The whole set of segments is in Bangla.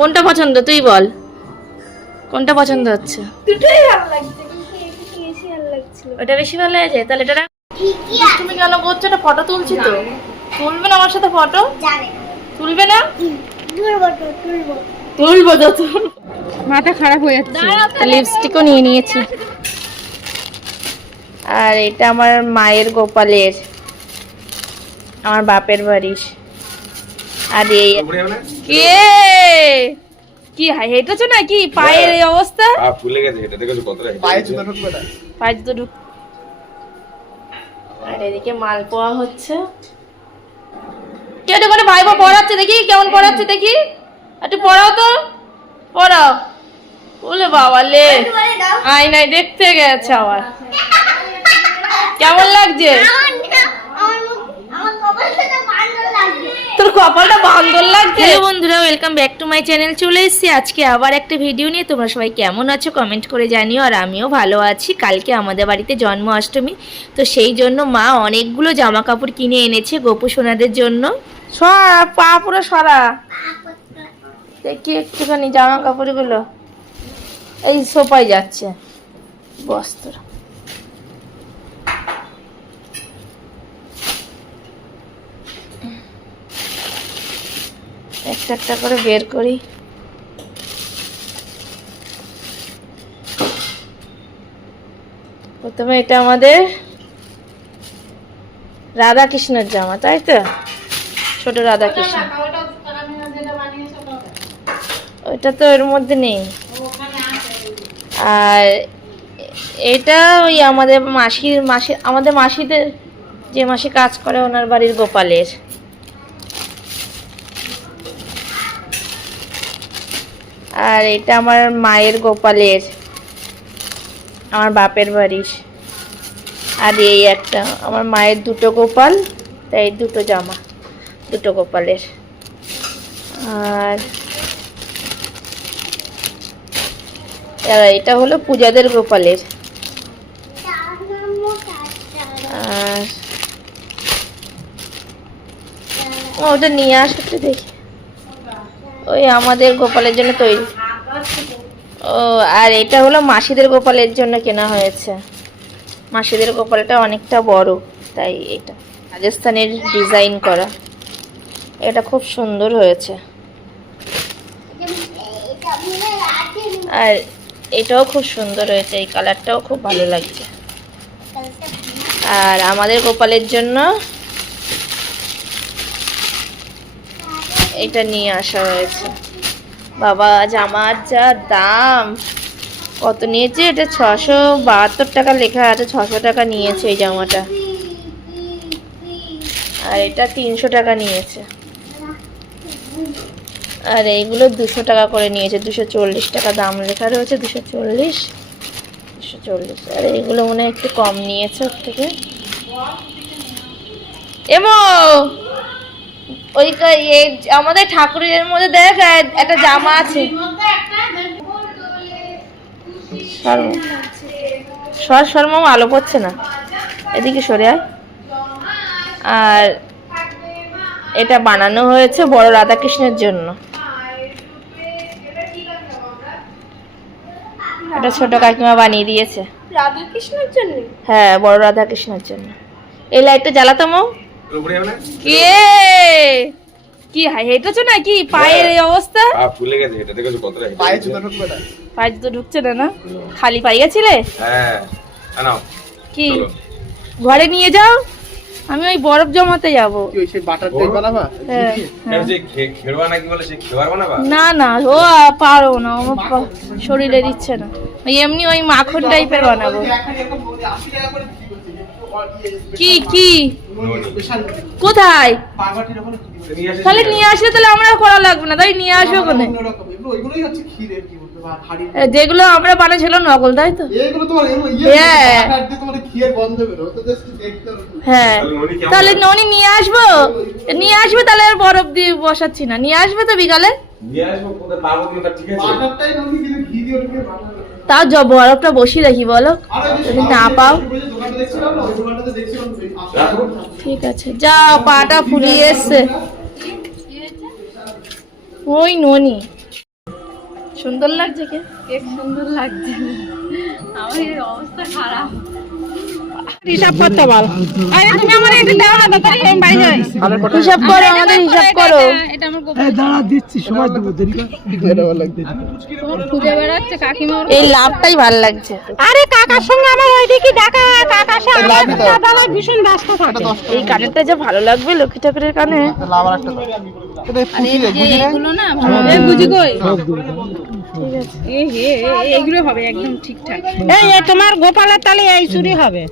কোনটা পছন্দ তুই বল, কোনটা পছন্দ হচ্ছে? দুটোই ভালো লাগছে, কিন্তু এটা বেশি ভালো লাগছিল। ওটা বেশি ভালো লাগছে, তাহলে এটা তুমি কেন করছো? এটা ফটো তুলছি তো। তুলবে না আমার সাথে ফটো? তুলবে না? তুলবো তো। মাথা খারাপ হয়ে যাচ্ছে। লিপস্টিকও নিয়ে নিয়েছি। আর এটা আমার মায়ের গোপালের, আমার বাপের বাড়ির। আর এই কে কি হেঁটেছো নাকি? পায়ের এই অবস্থা, ফুলে গেছে, হেঁটে দেখেছো কতটা পায়ে জুতো ঢুকবে না, পায়ে জুতো ঢুক। আর এদিকে মালপোয়া হচ্ছে। কেটে করে ভাইবা পড়াচ্ছে, দেখি কেমন পড়াচ্ছে, দেখি একটু পড়াও তো, পড়াও। বলে বাবা লে, আয়নায় দেখতে গেছে আবার। কেমন লাগছে? তোর কপালটা বান্দর লাগছে। হ্যালো বন্ধুরা, welcome back to my channel. চলে এসেছি আজকে আবার একটা ভিডিও নিয়ে। তোমরা সবাই কেমন আছো কমেন্ট করে জানিও। আর আমিও ভালো আছি। কালকে আমাদের বাড়িতে জন্মাষ্টমী, তো সেই জন্য মা অনেকগুলো জামা কাপড় কিনে এনেছে গোপু সোনাদের জন্য। সরা পা পুরো সরা, দেখি একটুখানি জামা কাপড়গুলো। এই সোপায় যাচ্ছে বস্ত্র। একটা একটা করে বের করি। প্রথমে এটা আমাদের রাধা কৃষ্ণের জামা, তাই তো? ছোট রাধা কৃষ্ণ। ওইটা তো এর মধ্যে নেই। আর এটা ওই আমাদের আমাদের মাসিদের, যে মাসি কাজ করে ওনার বাড়ির গোপালের। আর এটা আমার মায়ের গোপালের, আমার বাপের বাড়ির। আর এই একটা আমার মায়ের দুটো গোপাল, তাই দুটো জামা, দুটো গোপালের। আর এটা হলো পূজাদের গোপালের। আর ওটা নিয়ে আসতে দেখি, ওই আমাদের গোপালের জন্য তৈরি। ও, আর এটা হলো মাসিদের গোপালের জন্য কেনা হয়েছে। মাসিদের গোপালটা অনেকটা বড়, তাই এটা রাজস্থানের ডিজাইন করা। এটা খুব সুন্দর হয়েছে। আর এটাও খুব সুন্দর হয়েছে, এই কালারটাও খুব ভালো লাগছে। আর আমাদের গোপালের জন্য এটা নিয়ে আসা হয়েছে। বাবা, জামার যা দাম! কত নিয়েছে এটা? 672 টাকা লেখা আছে, 600 টাকা নিয়েছে এই জামাটা। আর এটা 300 টাকা নিয়েছে। আর এইগুলো 200 টাকা করে নিয়েছে, 240 টাকা দাম লেখা রয়েছে, 240। আর এইগুলো মনে হয় একটু কম নিয়েছে ওর থেকে। এমো ওই আমাদের ঠাকুরের মধ্যে দেখ একটা জামা আছে। সরমাম আলো পড়ছে না, এদিকে সরে আয়। আর এটা বানানো হয়েছে বড় রাধাকৃষ্ণের জন্য। এটা ছোট কাকিমা বানিয়ে দিয়েছে রাধাকৃষ্ণের জন্য। হ্যাঁ, বড় রাধাকৃষ্ণের জন্য। এই লাইটটা জ্বালাতো মো। কে কি হেঁটেছো নাকি? পায়ের এই অবস্থা, ফুলে গেছে, হেঁটে দেখেছো কতটা পায়ে জুতো ঢুকবে না, পায়ে জুতো ঢুকছে না। খালি পায়ে গেছিলে? হ্যাঁ, নাও কি ঘরে নিয়ে যাও, আমি ওই বরফ জমাতে যাবো। না না, ও পারো না, আমার শরীরে দিচ্ছে না। এমনি ওই মাখন টাইপের বানাবো। কি কি কোথায়? তাহলে নিয়ে আসলে তাহলে আমরা করা লাগবে না, তাই নিয়ে আসবে কোনে? যেগুলো আমরা বানাচ্ছিল নকল, তাই তো? হ্যাঁ, তাহলে ননি নিয়ে আসবো, নিয়ে আসবে তাহলে আর বরফ দিয়ে বসাচ্ছি না। নিয়ে আসবে তো বিকালে, তাও বরফটা বসিয়ে রাখি বলো, যদি না পাও। ঠিক আছে, যাও, পাটা ফুলিয়ে এসছে ওই ননি। সুন্দর লাগছে কে? কেক সুন্দর লাগছে, আমার এই অবস্থা খারাপ। হিসাব করতে বল। আরে তুমি আমার এটা দাও না, তাড়াতাড়ি আমি বাড়ি যাই। হিসাব করো, আমাদের হিসাব করো। এটা আমার গোপাল। এই দাঁড়া দিচ্ছি, সময় দেবো, দেরি কর। এটা ভালো লাগছে। তোমার খুঁজে বেড়াচ্ছে কাকিমা। এই লাভটাই ভালো লাগছে। আরে কাকার সঙ্গে আমার ওইদিকে দেখা, কাকার সঙ্গে আমার দাদা ভীষণ ব্যস্ত থাকে। এই কানেরটা যে ভালো লাগবে লক্ষ্মী ঠাকুরের কানে। এগুলো না ভালো। এই বুঝি কই? এইগুলো হবে একদম ঠিকঠাক। এই তোমার গোপালের তালে এই চুরি হবে।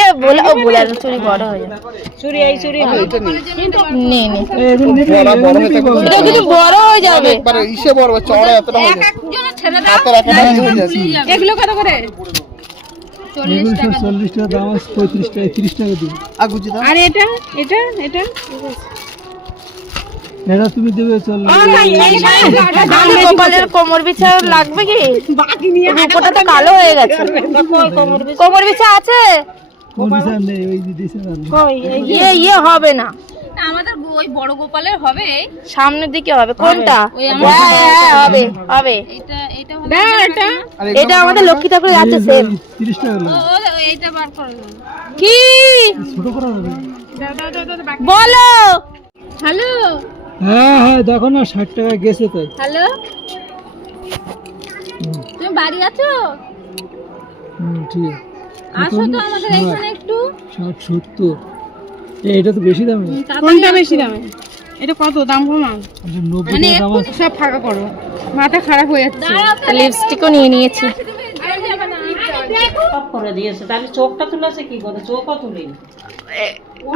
এ বলা ও বলার চুরি বড় হয়ে যাবে। চুরি এই চুরি হবে। নে নে, বড় বড় হয়ে থাকবে। এটা কিন্তু বড় হয়ে যাবে। একবারে ইসে বড়, চওড়া এতটা হয়ে যাবে। একজনের ছেড়ে দাও। হাতের একটা হয়ে যাচ্ছে। এগুলো কত করে? 40 টাকা। 40 টাকা দাম আছে, 35 টাকা, 30 টাকা দিন। আগুজি দাও। আর এটা এটা এটা এটা তুমি দেবে 40। আমি গোপালের কোমর বিছা লাগবে কি? বাকি নিয়ে ওটা তো কালো হয়ে গেছে। কোমর বিছা আছে? কোন বিছান নেই, ওই দিছে না। কই ইয়ে হবে না। আমাদের ওই বড় গোপালের হবে। সামনের দিকে হবে কোনটা? ওই আমার হ্যাঁ হবে হবে। এটা এটা হবে। দাও এটা। এটা আমাদের লক্ষ্মী ঠাকুরের আছে সেম। 30 টাকা লাগে। ও এইটা বার করে দাও। কি ছোট করা যাবে। দাও দাও দাও দাও। বলো? হ্যালো হ্যাঁ হ্যাঁ, দেখো না 60 টাকা গেছে তাই। হ্যালো, তুমি বাড়ি আছো? ঠিক আছে। আসো তো আমাদের এখানে একটু। 60 70। এটা তো বেশি দাম। কোনটা বেশি দামে? এটা কত দাম কমান? 90 মানে টাকা দাম একটু সব ফাঁকা করো, মাথা খারাপ হয়ে যাচ্ছে। লিপস্টিকও নিয়ে নিয়েছি।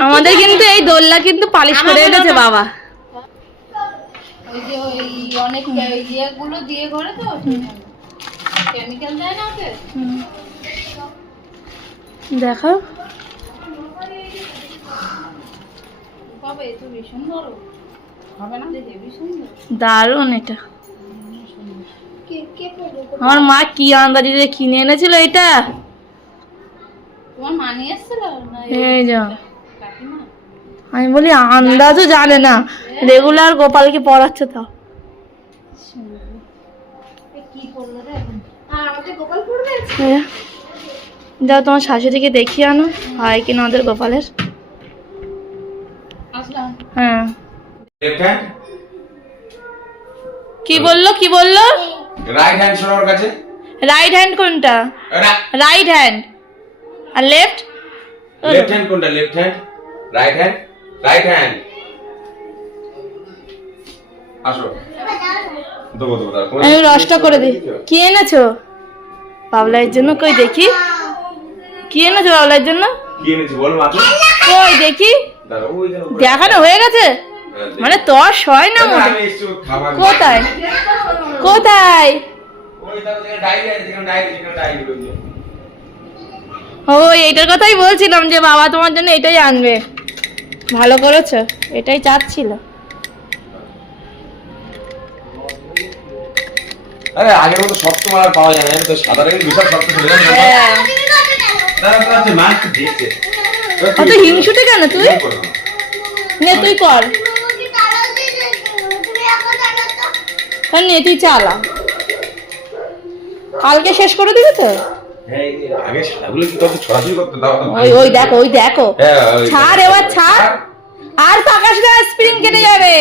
আমাদের কিন্তু এই দোলনা কিন্তু পালিশ করে এনেছে বাবা। ওই যে ওই অনেক ইয়েগুলো দিয়ে করে তো কেমিক্যাল দেয় না ওকে। দেখো কবে তো ভীষণ বড় হবে না, হেভি সুন্দর। দারুণ এটা। কে কে পড়বে? আমার মা কি আন্দাজে যে কিনে এনেছিল এটা। তোমার মা নিয়ে এসেছিল না এই যা, কাকিমা? আমি বলি আন্দাজও জানে না, রেগুলার গোপালকে পড়াচ্ছে তো। কি পড়লো রে এখন? আমাদের গোপাল পড়বে। যাও তোমার শাশুড়িকে দেখিয়ে আনো, হয় কিনা ওদের গোপালের। আসলাম। হ্যাঁ লেফট হ্যান্ড, কি বললো কি বললো? রাইট হ্যান্ড সর ওর কাছে। রাইট হ্যান্ড কোনটা? Right hand. আর লেফট? লেফট হ্যান্ড কোনটা? Left hand, right hand, right hand. আসো দেবো দেবো দাঁড়া। আমি রসটা করে দিই। কি এনেছো বাবলাইয়ের জন্য? কই দেখি কি এনেছো বাবলাইয়ের জন্য। কি এনেছি বল মাকে। কই দেখি, দাঁড়া ওই যেন দেখানো হয়ে গেছে মানে তোর সয় না মোটে। আমি একটু খাবার কোথায় কোথায়? ওই দাঁড়া যেখানে ডায়েরি আছে, যেখানে ডায়েরি রয়েছে। ও এইটার কথাই বলছিলাম যে বাবা তোমার জন্য এটাই আনবে। ভালো করেছো, এটাই চাচ্ছিল। আরে আগের মতো শক্ত মাল আর পাওয়া যায় না, তো সাদা রেখে বিশাল শক্ত ছিল না। হ্যাঁ, দাঁড়া দাঁড়া, তুই মাছ তো দেখছে। অত হিংসুটে কেন তুই? নে তুই কর, নে তুই চালা, কালকে শেষ করে দিবি তো। হ্যাঁ, আগে সাদাগুলো কি করতে ছড়াছড়ি করতে দাও। ওই ওই দেখো ওই দেখো, ছাড় এবার ছাড়। আর পাকাশ না, স্প্রিং কেটে যাবে।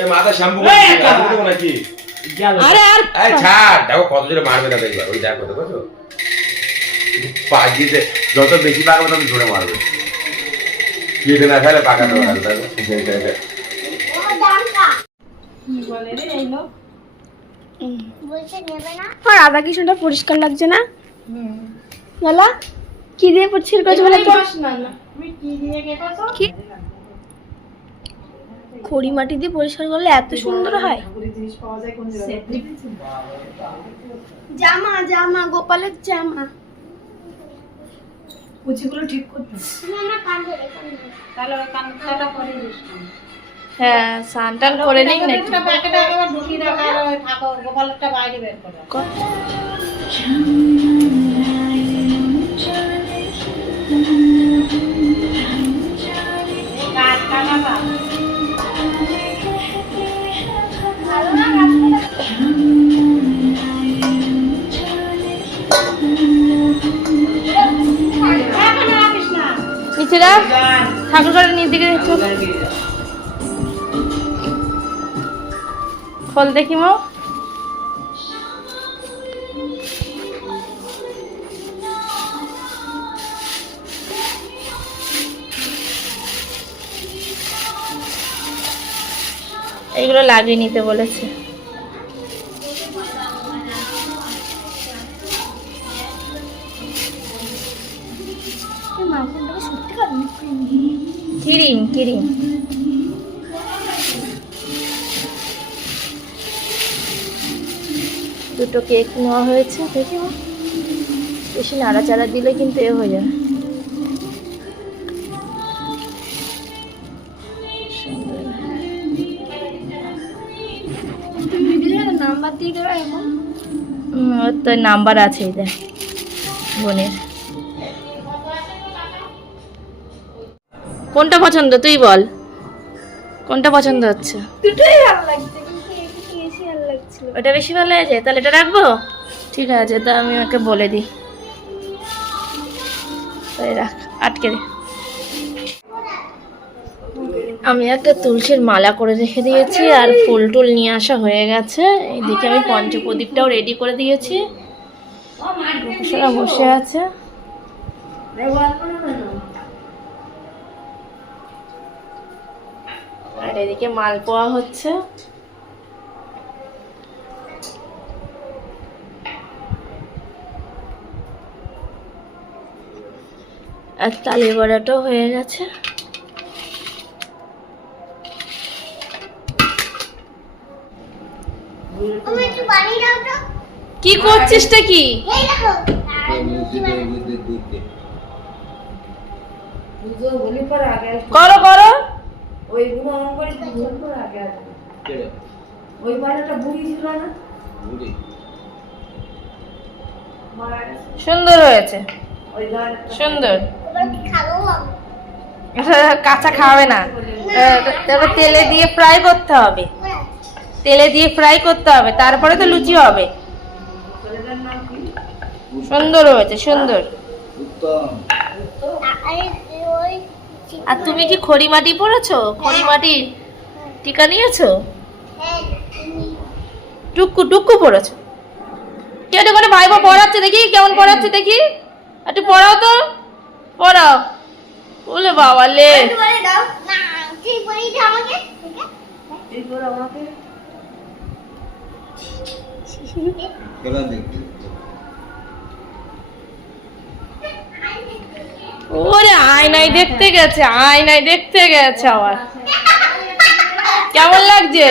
এই মাথা শ্যাম্পু করে দেবো নাকি? আরে আর এই ছাড়, দেখো কত জোরে মারবে না দেখবা। ওই দেখো দেখো পা দিয়ে যত বেশি পাকাবে তত জোরে মারবে। কেটে না খেলে পাকাতে পারবে না। আর রাধা কৃষ্ণটা পরিষ্কার লাগছে না? বলা কি দিয়ে পরিষ্কার করেছে বলে তো? কি খড়ি মাটি দিয়ে পরিষ্কার করলে এত সুন্দর হয়। জামা জামা গোপালের জামা কুচিগুলো ঠিক করতে। হ্যাঁ সানটান করে নিক নাকি। এদিকে চল খোল দেখি মা এইগুলো লাগিয়ে নিতে বলেছে কিরিম কিরিম দুটো কেক নেওয়া হয়েছে দেখি বেশি নাড়াচাড়া দিলে কিন্তু এ হয়ে যায় নাম্বার দিয়ে দেবো এখন ওর তো নাম্বার আছে দেখ বোনের কোনটা পছন্দ তুই বল কোনটা পছন্দ হচ্ছে দুটোই ভালো লাগছে কিন্তু একটু বেশি ভালো লাগছিল ওটা বেশি ভালো লাগছে তাহলে এটা রাখবো ঠিক আছে তা আমি ওকে বলে দিই তাই রাখ আটকে দে আমি একটা তুলসীর মালা করে রেখে দিয়েছি আর ফুল টুল নিয়ে আসা হয়ে গেছে এইদিকে আমি পঞ্চপ্রদীপটাও রেডি করে দিয়েছি রূপসারা বসে আছে আর এদিকে মালপোয়া হচ্ছে আর তালের বড়াটাও হয়ে গেছে কি করছিসটা কি করো করো সুন্দর হয়েছে সুন্দর কাঁচা খাওয়াবে না তবে তেলে দিয়ে ফ্রাই করতে হবে তেলে দিয়ে ফ্রাই করতে হবে তারপরে তো লুচি হবে সুন্দর হয়েছে সুন্দর আর তুমি কি খড়ি মাটি পড়েছো খড়ি মাটির টিকা নিয়েছো টুকু টুকু পড়েছো কেটে করে ভাই বোন পড়াচ্ছে দেখি কেমন পড়াচ্ছে দেখি একটু পড়াও তো পড়াও বলে বাবা লে ওরে আয়নায় দেখতে গেছে আয়নায় দেখতে গেছে আবার কেমন লাগছে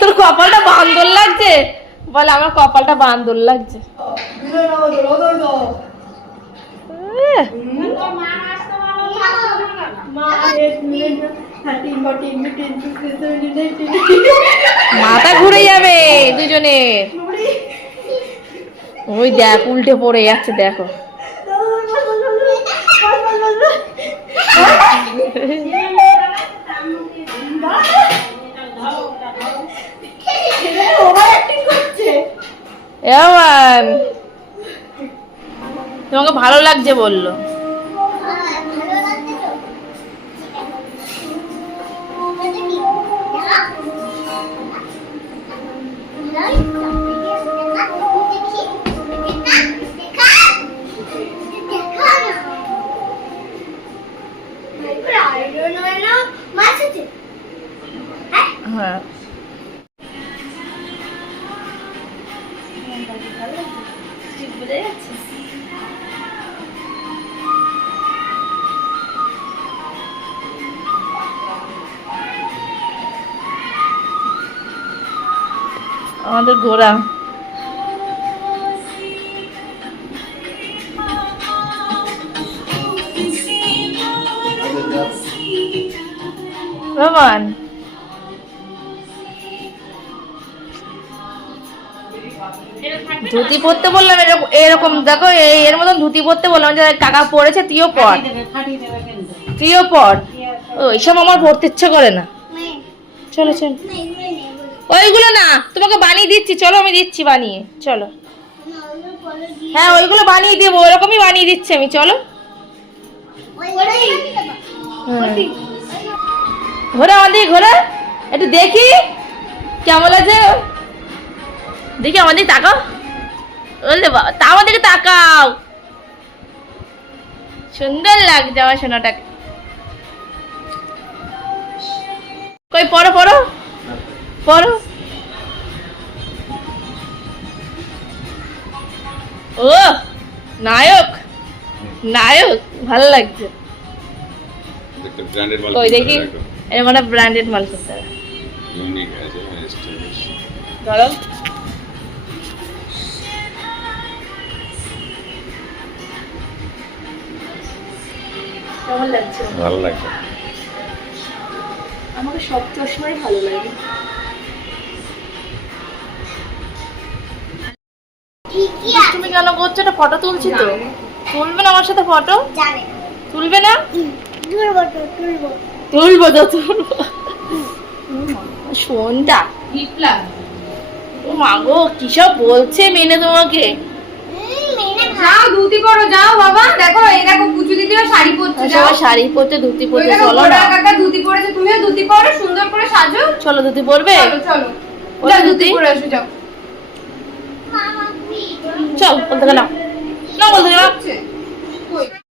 তোর কপালটা বান্দর লাগছে বলে আমার কপালটা বান্দর লাগছে মাথা ঘুরে যাবে দুজনের ওই দেখ উল্টে পড়ে যাচ্ছে দেখো এমন তোমাকে ভালো লাগছে বললো হ্যাঁ আমাদের ঘোড়া রোমান ধুতি পরতে বললাম এরকম দেখো এর মতন ধুতি পরতে বললাম যে কাকা পরেছে তুইও পর তুইও পর ওইসব আমার পড়তে ইচ্ছে করে না চলো চলো ওইগুলো না তোমাকে বানিয়ে দিচ্ছি চলো আমি দিচ্ছি বানিয়ে চলো হ্যাঁ ওইগুলো বানিয়ে দেবো ওরকমই বানিয়ে দিচ্ছি আমি চলো ঘোরা আমাদের ঘোরা একটু দেখি কেমন আছে, দেখি আমাদের তাকাও, বললে বাবা তা আমাদেরকে তাকাও, সুন্দর লাগছে আমার সোনাটাকে। কই পড়ো পড়ো পড়ো। ও নায়ক নায়ক ভালো লাগছে। একটা ব্র্যান্ডেড মাল কই দেখি এরকম একটা ব্র্যান্ডেড মাল করতে হবে। ইউনিক আছে স্টাইলিশ। ধরো কেমন লাগছে? ভালো লাগছে। আমাকে সব চশমাই ভালো লাগে। তুমি কেন করছো? একটা ফটো তুলছি তো, তুলবে না আমার সাথে ফটো? তুলবে না? তুলবো তো তুলবো। শোনটা ও মাগো কি সব বলছে মেনে তোমাকে। যাও ধুতি পরো, যাও বাবা। দেখো এই দেখো পুজো দিদিও শাড়ি পরছে, যাও। সবাই শাড়ি পরতে ধুতি পরতে, ওই দেখো চলো বড় না। কাকা ধুতি পরেছে, তুমিও ধুতি পরো, সুন্দর করে সাজো। চলো ধুতি পরবে? চলো চলো ওই যাও ধুতি? ধুতি পরে এসো, যাও। চল বলতে গেলাম না, বলতে গেলাম।